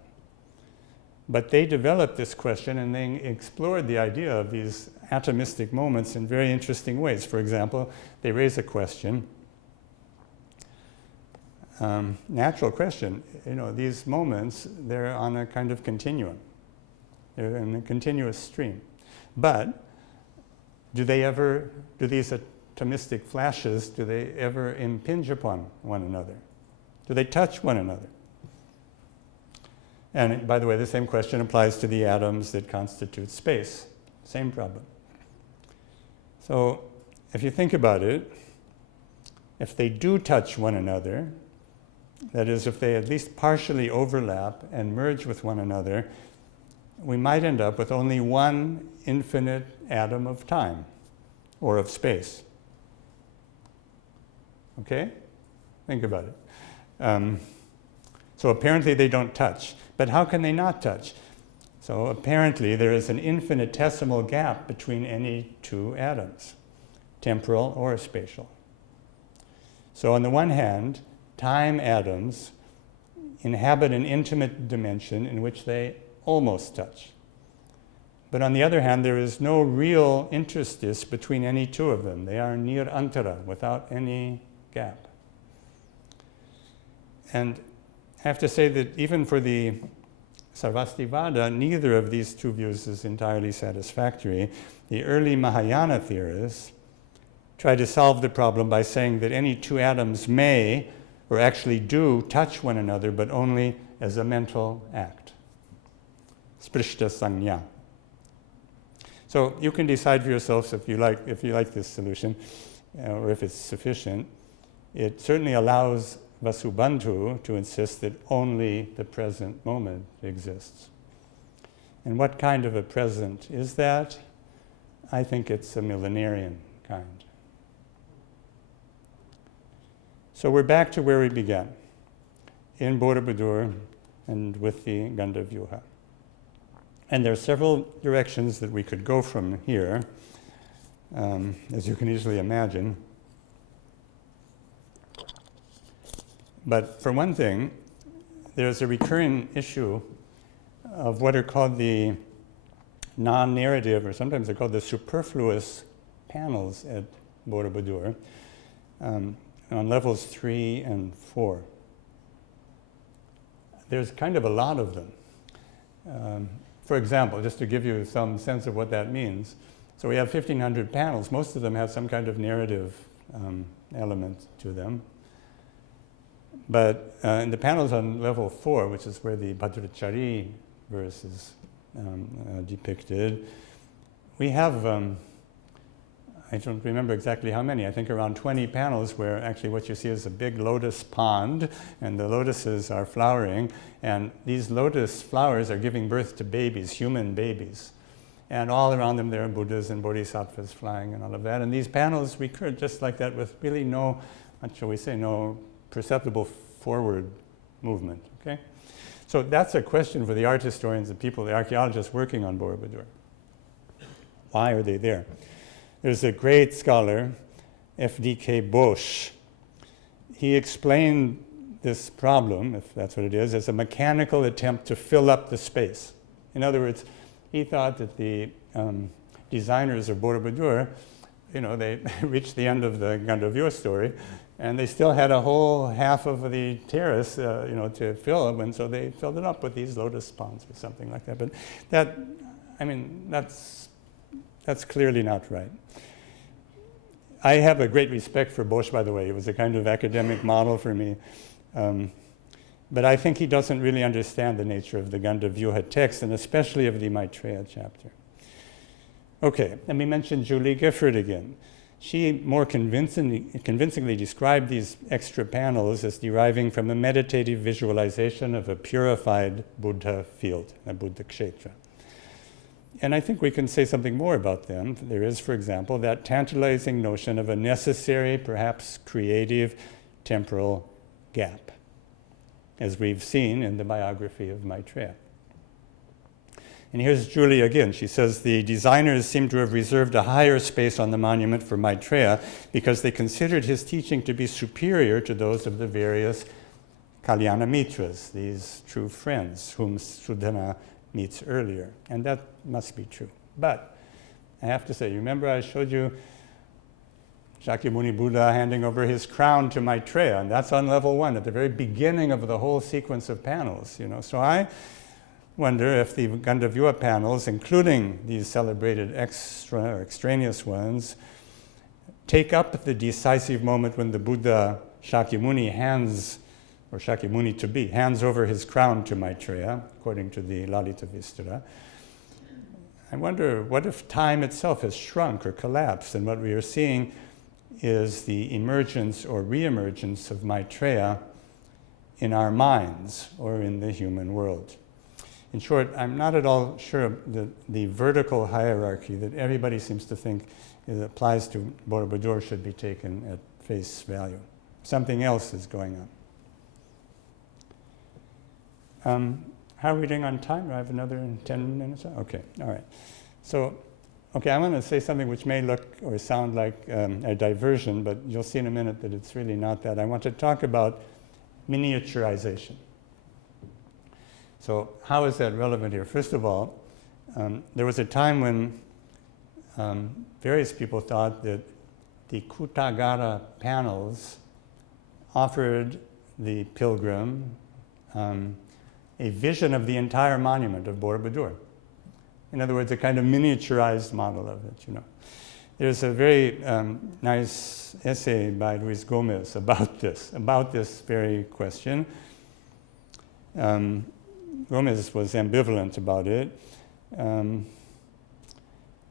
But they developed this question and they explored the idea of these atomistic moments in very interesting ways. For example, they raise a question, natural question. These moments, they're on a kind of continuum. They're in a continuous stream. But do these atomistic flashes, do they ever impinge upon one another? Do they touch one another? And by the way, the same question applies to the atoms that constitute space. Same problem. So if you think about it, if they do touch one another, that is, if they at least partially overlap and merge with one another, we might end up with only one infinite atom of time or of space. Okay? Think about it. So apparently they don't touch. But how can they not touch? So apparently there is an infinitesimal gap between any two atoms, temporal or spatial. So on the one hand, time atoms inhabit an intimate dimension in which they almost touch. But on the other hand, there is no real interstice between any two of them. They are nir-antara, without any gap. And I have to say that even for the Sarvastivada, neither of these two views is entirely satisfactory. The early Mahayana theorists tried to solve the problem by saying that any two atoms may, or actually do, touch one another, but only as a mental act. Sprishta sanya. So you can decide for yourselves if you like this solution, or if it's sufficient. It certainly allows Vasubandhu to insist that only the present moment exists. And what kind of a present is that? I think it's a millenarian kind. So we're back to where we began, in Borobudur and with the Gandavyuha. And there are several directions that we could go from here, as you can easily imagine. But for one thing, there's a recurring issue of what are called the non-narrative, or sometimes they're called the superfluous panels at Borobudur, on levels 3 and 4. There's kind of a lot of them. For example, just to give you some sense of what that means, so we have 1,500 panels. Most of them have some kind of narrative element to them. But in the panels on level 4, which is where the Bhadrachari verse is depicted, we have, I don't remember exactly how many, I think around 20 panels where actually what you see is a big lotus pond, and the lotuses are flowering, and these lotus flowers are giving birth to babies, human babies. And all around them there are Buddhas and Bodhisattvas flying and all of that. And these panels recur just like that with really no, what shall we say, no perceptible forward movement, okay? So that's a question for the art historians, the people, the archaeologists working on Borobudur. Why are they there? There's a great scholar, F.D.K. Bosch. He explained this problem, if that's what it is, as a mechanical attempt to fill up the space. In other words, he thought that the designers of Borobudur, they reached the end of the Gandavyuha story, and they still had a whole half of the terrace, to fill, and so they filled it up with these lotus ponds or something like that. But that's clearly not right. I have a great respect for Bosch, by the way. He was a kind of academic model for me. But I think he doesn't really understand the nature of the Gandavyuha text, and especially of the Maitreya chapter. Okay, let me mention Julie Gifford again. she more convincingly described these extra panels as deriving from a meditative visualization of a purified Buddha field, a Buddha kshetra. And I think we can say something more about them. There is, for example, that tantalizing notion of a necessary, perhaps creative, temporal gap, as we've seen in the biography of Maitreya. And here's Julie again. She says, the designers seem to have reserved a higher space on the monument for Maitreya because they considered his teaching to be superior to those of the various Kalyana Mitras, these true friends whom Sudana meets earlier. And that must be true. But I have to say, you remember I showed you Shakyamuni Buddha handing over his crown to Maitreya, and that's on level 1 at the very beginning of the whole sequence of panels. So I wonder if the Gandavyuha panels, including these celebrated extra or extraneous ones, take up the decisive moment when the Buddha Shakyamuni hands over his crown to Maitreya, according to the Lalita Vistara. I wonder, what if time itself has shrunk or collapsed, and what we are seeing is the emergence or re-emergence of Maitreya in our minds or in the human world. In short, I'm not at all sure that the vertical hierarchy that everybody seems to think applies to Borobudur should be taken at face value. Something else is going on. How are we doing on time? Do I have another 10 minutes? Okay, all right. So, I want to say something which may look or sound like a diversion, but you'll see in a minute that it's really not that. I want to talk about miniaturization. So how is that relevant here? First of all, there was a time when various people thought that the Kutagara panels offered the pilgrim a vision of the entire monument of Borobudur. In other words, a kind of miniaturized model of it, There's a very nice essay by Luis Gomez about this very question. Gomez was ambivalent about it.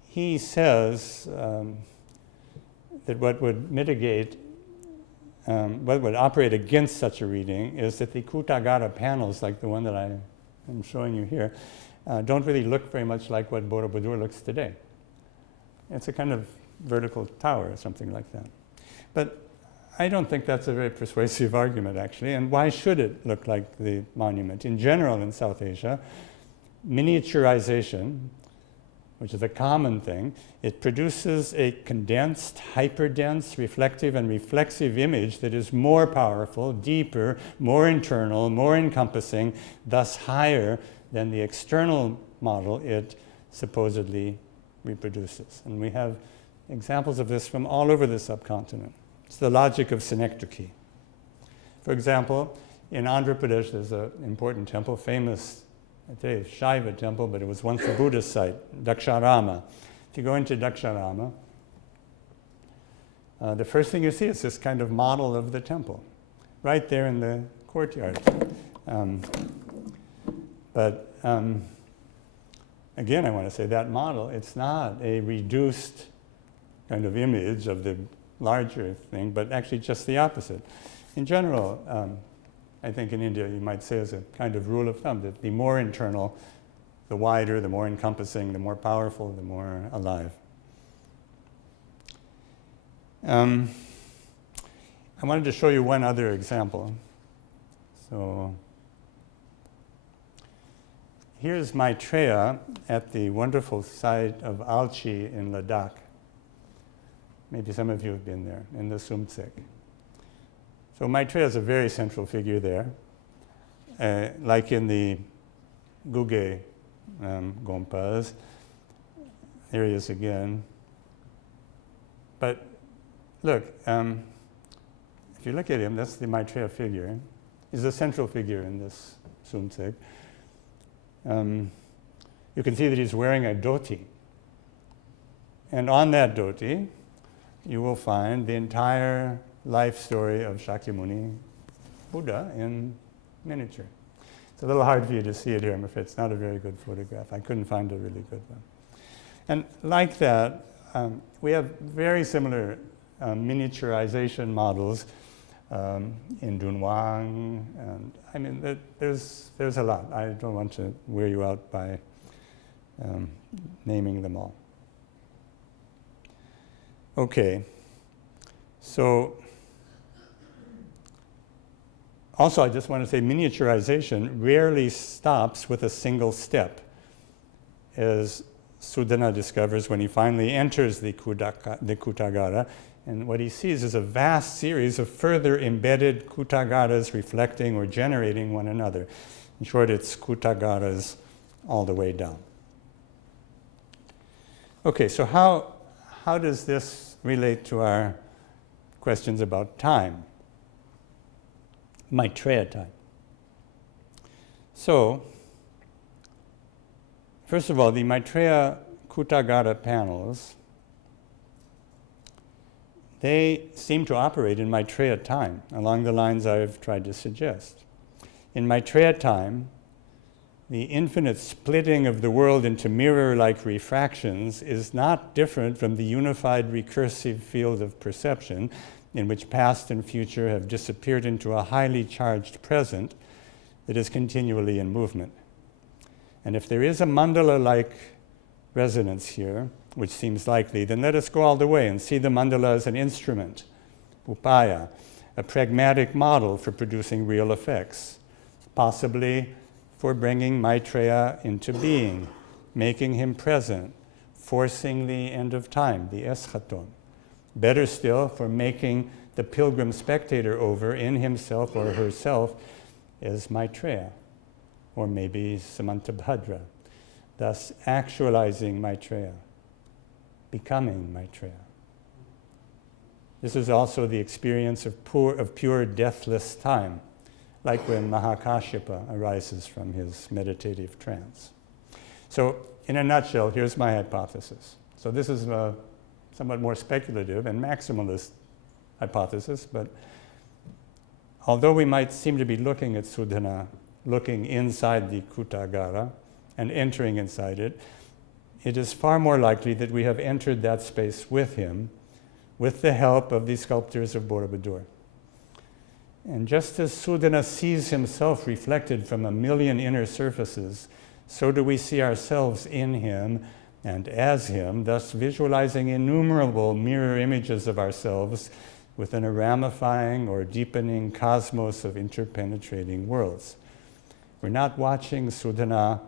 He says that what would mitigate, what would operate against such a reading is that the Kutagara panels, like the one that I am showing you here, don't really look very much like what Borobudur looks today. It's a kind of vertical tower or something like that. But I don't think that's a very persuasive argument, actually. And why should it look like the monument? In general, in South Asia, miniaturization, which is a common thing, it produces a condensed, hyperdense, reflective, and reflexive image that is more powerful, deeper, more internal, more encompassing, thus higher than the external model it supposedly reproduces. And we have examples of this from all over the subcontinent. It's the logic of synecdoche. For example, in Andhra Pradesh, there's an important temple, famous, I'd say Shaiva temple, but it was once a Buddhist site, Daksharama. If you go into Daksharama, the first thing you see is this kind of model of the temple, right there in the courtyard. But again, I want to say that model, it's not a reduced kind of image of the larger thing, but actually just the opposite. In general, I think in India you might say as a kind of rule of thumb that the more internal, the wider, the more encompassing, the more powerful, the more alive. I wanted to show you one other example. So here's Maitreya at the wonderful site of Alchi in Ladakh. Maybe some of you have been there, in the Sumtsik. So Maitreya is a very central figure there, like in the Guge Gompas. There he is again. But look, if you look at him, that's the Maitreya figure. He's a central figure in this Sumtsik. You can see that he's wearing a dhoti. And on that dhoti, you will find the entire life story of Shakyamuni Buddha in miniature. It's a little hard for you to see it here, I'm afraid. It's not a very good photograph. I couldn't find a really good one. And like that, we have very similar miniaturization models in Dunhuang, and I mean, there's a lot. I don't want to wear you out by naming them all. Okay, so also I just want to say miniaturization rarely stops with a single step, as Sudana discovers when he finally enters the Kutagara, and what he sees is a vast series of further embedded Kutagaras reflecting or generating one another. In short, it's Kutagaras all the way down. Okay, so how does this relate to our questions about time? Maitreya time. So, first of all, the Maitreya Kutagara panels, they seem to operate in Maitreya time, along the lines I've tried to suggest. In Maitreya time, the infinite splitting of the world into mirror-like refractions is not different from the unified recursive field of perception in which past and future have disappeared into a highly charged present that is continually in movement. And if there is a mandala-like resonance here, which seems likely, then let us go all the way and see the mandala as an instrument, upaya, a pragmatic model for producing real effects, possibly for bringing Maitreya into being, making him present, forcing the end of time, the eschaton. Better still, for making the pilgrim spectator over in himself or herself as Maitreya, or maybe Samantabhadra, thus actualizing Maitreya, becoming Maitreya. This is also the experience of pure deathless time, like when Mahakashyapa arises from his meditative trance. So, in a nutshell, here's my hypothesis. So this is a somewhat more speculative and maximalist hypothesis, but although we might seem to be looking at Sudana, looking inside the Kutagara and entering inside it, it is far more likely that we have entered that space with him, with the help of the sculptors of Borobudur. And just as Sudana sees himself reflected from a million inner surfaces, so do we see ourselves in him and as him, thus visualizing innumerable mirror images of ourselves within a ramifying or deepening cosmos of interpenetrating worlds. We're not watching Sudana,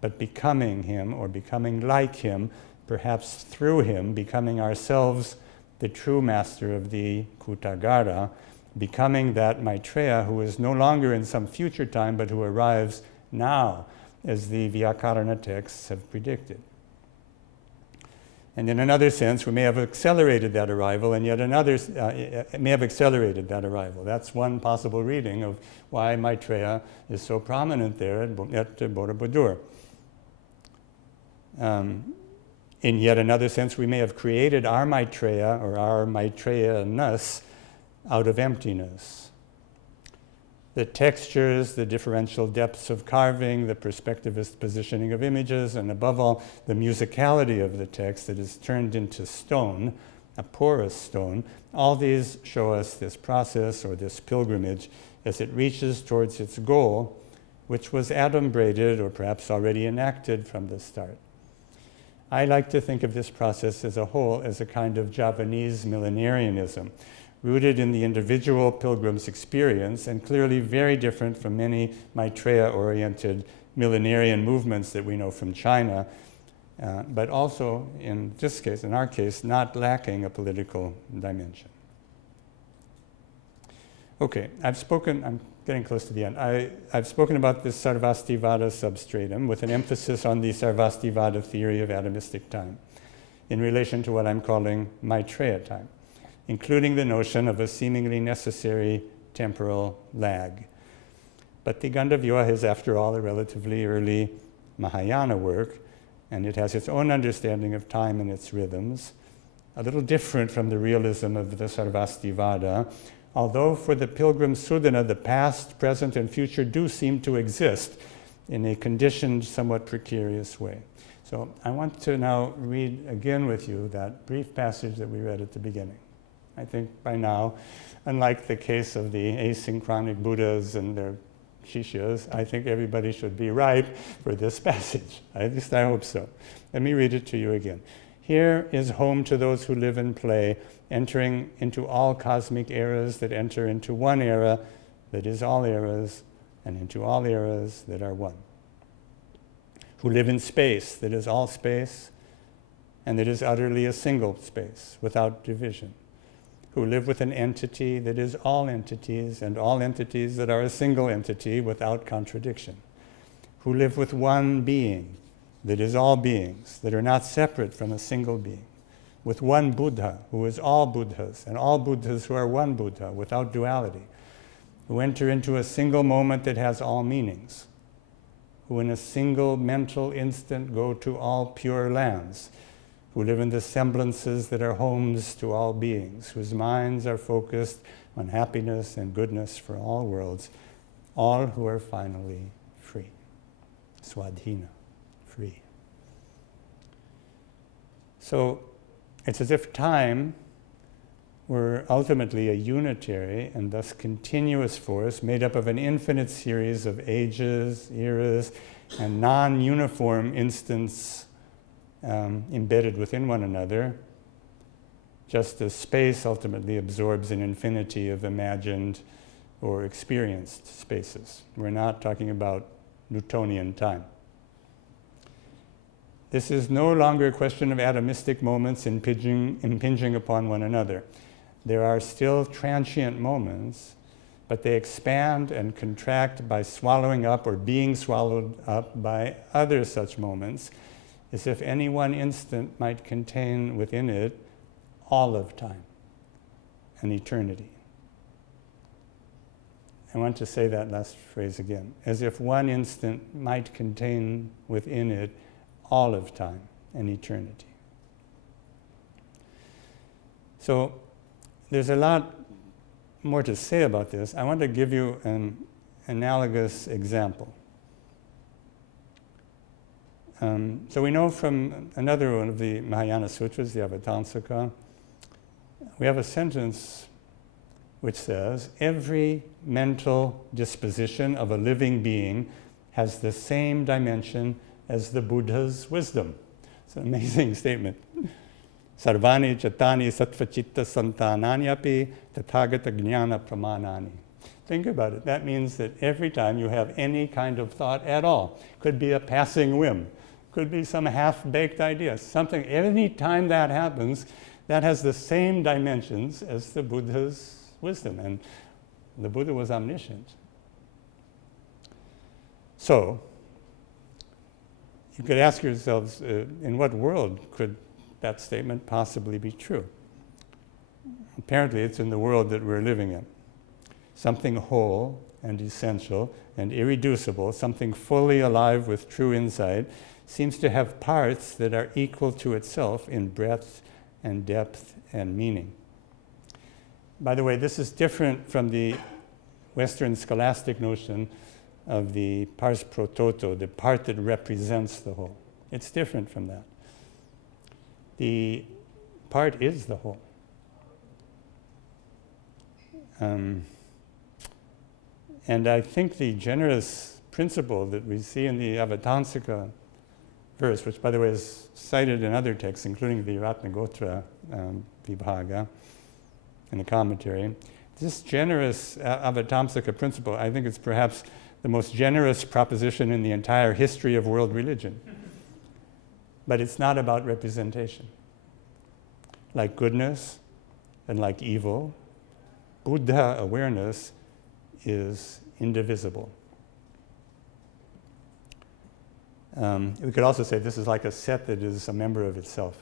but becoming him or becoming like him, perhaps through him, becoming ourselves the true master of the Kutagara, becoming that Maitreya who is no longer in some future time, but who arrives now, as the Vyakarana texts have predicted. And in another sense, we may have accelerated that arrival, and yet another may have accelerated that arrival. That's one possible reading of why Maitreya is so prominent there at Borobudur. In yet another sense, we may have created our Maitreya, or our Maitreya-ness, out of emptiness. The textures, the differential depths of carving, the perspectivist positioning of images, and above all, the musicality of the text that is turned into stone, a porous stone, all these show us this process or this pilgrimage as it reaches towards its goal, which was adumbrated or perhaps already enacted from the start. I like to think of this process as a whole as a kind of Javanese millenarianism, rooted in the individual pilgrim's experience and clearly very different from many Maitreya-oriented millenarian movements that we know from China, but also, in this case, in our case, not lacking a political dimension. Okay, I'm getting close to the end. I've spoken about this Sarvastivada substratum with an emphasis on the Sarvastivada theory of atomistic time in relation to what I'm calling Maitreya time, including the notion of a seemingly necessary temporal lag. But the Gandhavyuha is, after all, a relatively early Mahayana work, and it has its own understanding of time and its rhythms, a little different from the realism of the Sarvastivada, although for the pilgrim Sudana, the past, present, and future do seem to exist in a conditioned, somewhat precarious way. So I want to now read again with you that brief passage that we read at the beginning. I think by now, unlike the case of the asynchronic Buddhas and their Shishyas, I think everybody should be ripe for this passage. At least I hope so. Let me read it to you again. Here is home to those who live and play, entering into all cosmic eras that enter into one era that is all eras, and into all eras that are one. Who live in space that is all space, and that is utterly a single space, without division. Who live with an entity that is all entities, and all entities that are a single entity without contradiction. Who live with one being that is all beings, that are not separate from a single being. With one Buddha, who is all Buddhas, and all Buddhas who are one Buddha, without duality. Who enter into a single moment that has all meanings. Who in a single mental instant go to all pure lands. Who live in the semblances that are homes to all beings, whose minds are focused on happiness and goodness for all worlds, all who are finally free. Swadhina, free. So it's as if time were ultimately a unitary and thus continuous force made up of an infinite series of ages, eras, and non-uniform instants embedded within one another, just as space ultimately absorbs an infinity of imagined or experienced spaces. We're not talking about Newtonian time. This is no longer a question of atomistic moments impinging upon one another. There are still transient moments, but they expand and contract by swallowing up or being swallowed up by other such moments, as if any one instant might contain within it all of time, an eternity. I want to say that last phrase again. As if one instant might contain within it all of time, an eternity. So there's a lot more to say about this. I want to give you an analogous example. So we know from another one of the Mahayana sutras, the Avatamsaka, we have a sentence which says, every mental disposition of a living being has the same dimension as the Buddha's wisdom. It's an amazing statement. Sarvani chatani sattvacitta santananyapi tathagata jnana pramanani. Think about it. That means that every time you have any kind of thought at all, could be a passing whim, could be some half-baked idea, something, any time that happens, that has the same dimensions as the Buddha's wisdom. And the Buddha was omniscient. So, you could ask yourselves, in what world could that statement possibly be true? Apparently, it's in the world that we're living in. Something whole and essential and irreducible, something fully alive with true insight, seems to have parts that are equal to itself in breadth and depth and meaning. By the way, this is different from the Western scholastic notion of the pars pro toto, the part that represents the whole. It's different from that. The part is the whole. And I think the generous principle that we see in the Avatamsaka verse, which by the way is cited in other texts, including the Ratnagotra Vibhaga and the commentary, this generous Avatamsaka principle, I think it's perhaps the most generous proposition in the entire history of world religion. But it's not about representation. Like goodness and like evil, Buddha awareness is indivisible. We could also say this is like a set that is a member of itself.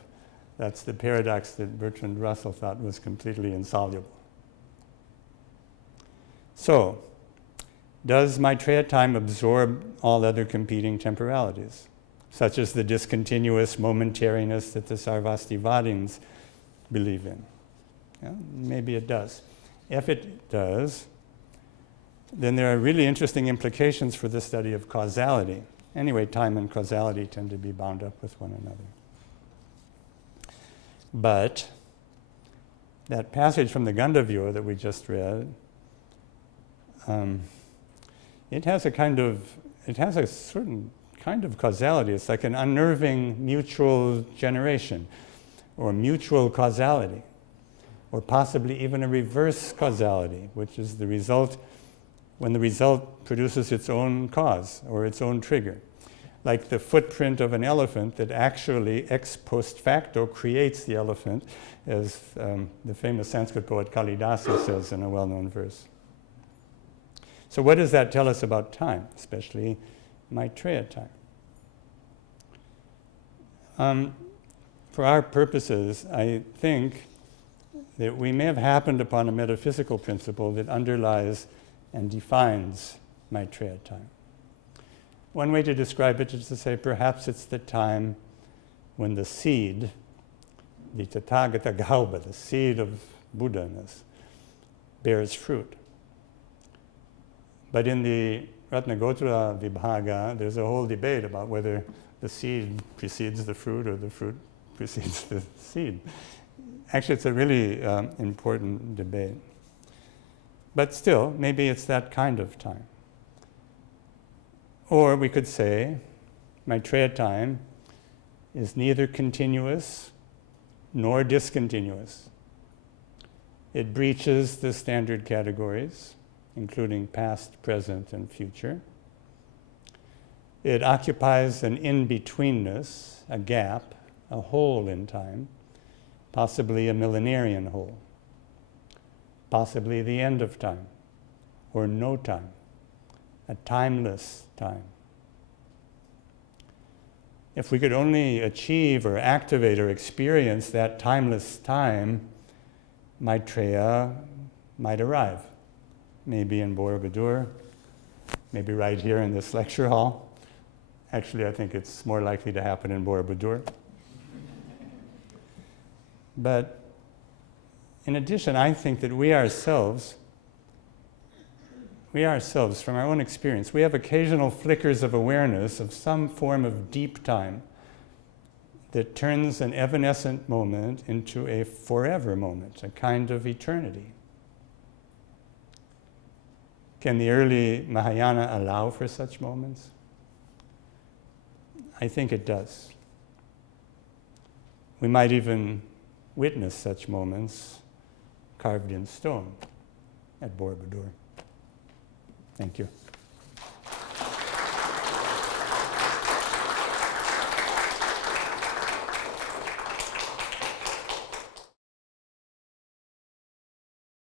That's the paradox that Bertrand Russell thought was completely insoluble. So, does Maitreya time absorb all other competing temporalities, such as the discontinuous momentariness that the Sarvastivadins believe in? Yeah, maybe it does. If it does, then there are really interesting implications for the study of causality. Anyway, time and causality tend to be bound up with one another. But that passage from the Gandavyur that we just read, it has a certain kind of causality. It's like an unnerving mutual generation, or mutual causality, or possibly even a reverse causality, which is the result when the result produces its own cause or its own trigger. Like the footprint of an elephant that actually ex post facto creates the elephant, as the famous Sanskrit poet Kalidasa says in a well-known verse. So what does that tell us about time, especially Maitreya time? For our purposes, I think that we may have happened upon a metaphysical principle that underlies and defines Maitreya time. One way to describe it is to say perhaps it's the time when the seed, the Tathagata Gauba, the seed of Buddha-ness, bears fruit. But in the Ratnagotra Vibhaga, there's a whole debate about whether the seed precedes the fruit or the fruit precedes the seed. Actually, it's a really important debate. But still, maybe it's that kind of time. Or we could say Maitreya time is neither continuous nor discontinuous. It breaches the standard categories, including past, present, and future. It occupies an in-betweenness, a gap, a hole in time, possibly a millenarian hole, possibly the end of time, or no time, a timeless time. If we could only achieve or activate or experience that timeless time, Maitreya might arrive. Maybe in Borobudur, maybe right here in this lecture hall. Actually, I think it's more likely to happen in Borobudur. But in addition, I think that we ourselves, from our own experience, we have occasional flickers of awareness of some form of deep time that turns an evanescent moment into a forever moment, a kind of eternity. Can the early Mahayana allow for such moments? I think it does. We might even witness such moments carved in stone at Borobudur. Thank you.